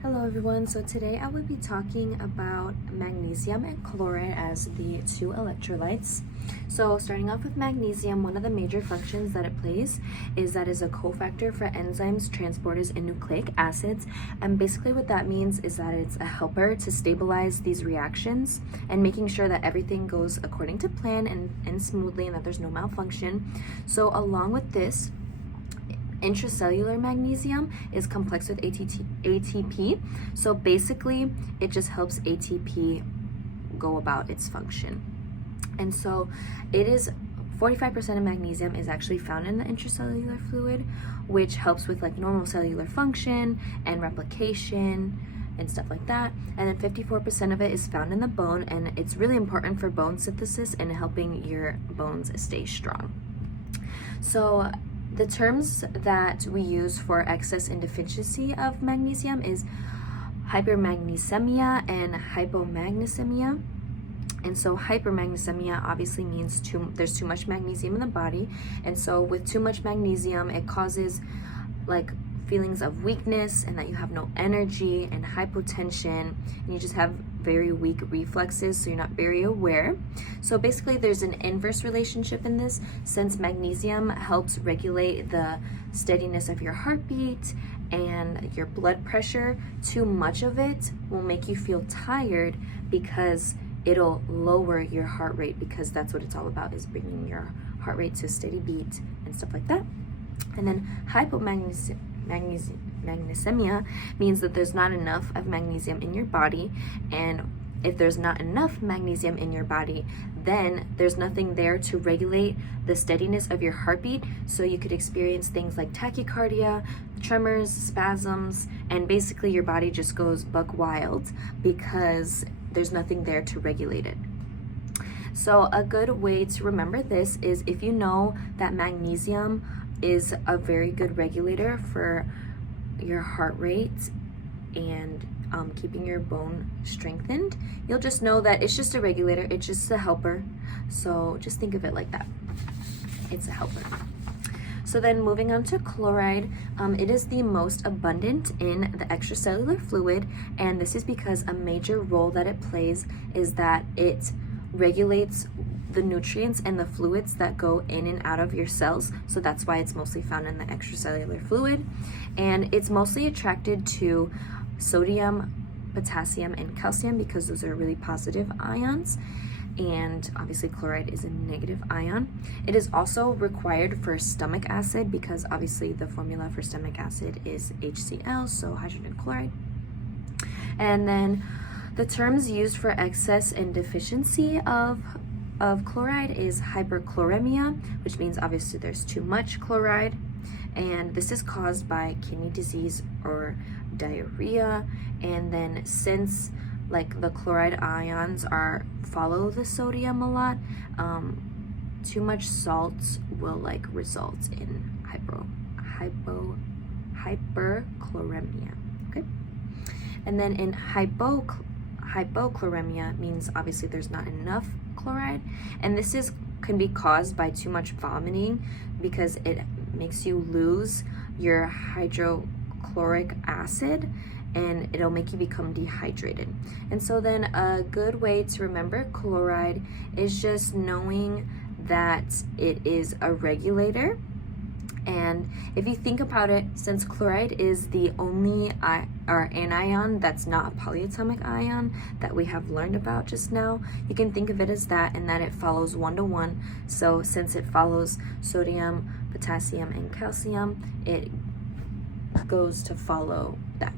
Hello everyone, so today I will be talking about magnesium and chloride as the two electrolytes. So starting off with magnesium, one of the major functions that it plays is that is a cofactor for enzymes, transporters, and nucleic acids. And basically what that means is that it's a helper to stabilize these reactions and making sure that everything goes according to plan and smoothly and that there's no malfunction. So along with this, intracellular magnesium is complex with ATP. So basically, it just helps ATP go about its function. And so it is 45% of magnesium is actually found in the intracellular fluid, which helps with like normal cellular function and replication and stuff like that. And then 54% of it is found in the bone, and it's really important for bone synthesis and helping your bones stay strong. So the terms that we use for excess and deficiency of magnesium is hypermagnesemia and hypomagnesemia. And so hypermagnesemia obviously means there's too much magnesium in the body. And so with too much magnesium, it causes like feelings of weakness and that you have no energy and hypotension, and you just have very weak reflexes, so you're not very aware. So basically there's an inverse relationship in this, since magnesium helps regulate the steadiness of your heartbeat and your blood pressure. Too much of it will make you feel tired because it'll lower your heart rate, because that's what it's all about, is bringing your heart rate to a steady beat and stuff like that. And then hypomagnesemia means that there's not enough of magnesium in your body, and if there's not enough magnesium in your body, then there's nothing there to regulate the steadiness of your heartbeat, so you could experience things like tachycardia, tremors, spasms, and basically your body just goes buck wild because there's nothing there to regulate it. So a good way to remember this is, if you know that magnesium is a very good regulator for your heart rate and keeping your bone strengthened, you'll just know that it's just a regulator, it's just a helper. So just think of it like that. It's a helper. So then moving on to chloride, it is the most abundant in the extracellular fluid, and this is because a major role that it plays is that it regulates the nutrients and the fluids that go in and out of your cells. So that's why it's mostly found in the extracellular fluid, and it's mostly attracted to sodium, potassium, and calcium because those are really positive ions, and obviously chloride is a negative ion. It is also required for stomach acid because obviously the formula for stomach acid is HCl, so hydrogen chloride. And then the terms used for excess and deficiency of chloride is hyperchloremia, which means obviously there's too much chloride, and this is caused by kidney disease or diarrhea. And then since like the chloride ions follow the sodium a lot, too much salt will like result in hyperchloremia. Okay, and then in hypochloremia means obviously there's not enough chloride, and this can be caused by too much vomiting because it makes you lose your hydrochloric acid and it'll make you become dehydrated. And so then a good way to remember chloride is just knowing that it is a regulator. And if you think about it, since chloride is the only anion that's not a polyatomic ion that we have learned about just now, you can think of it as that, and that it follows 1-to-1. So since it follows sodium, potassium, and calcium, it goes to follow that.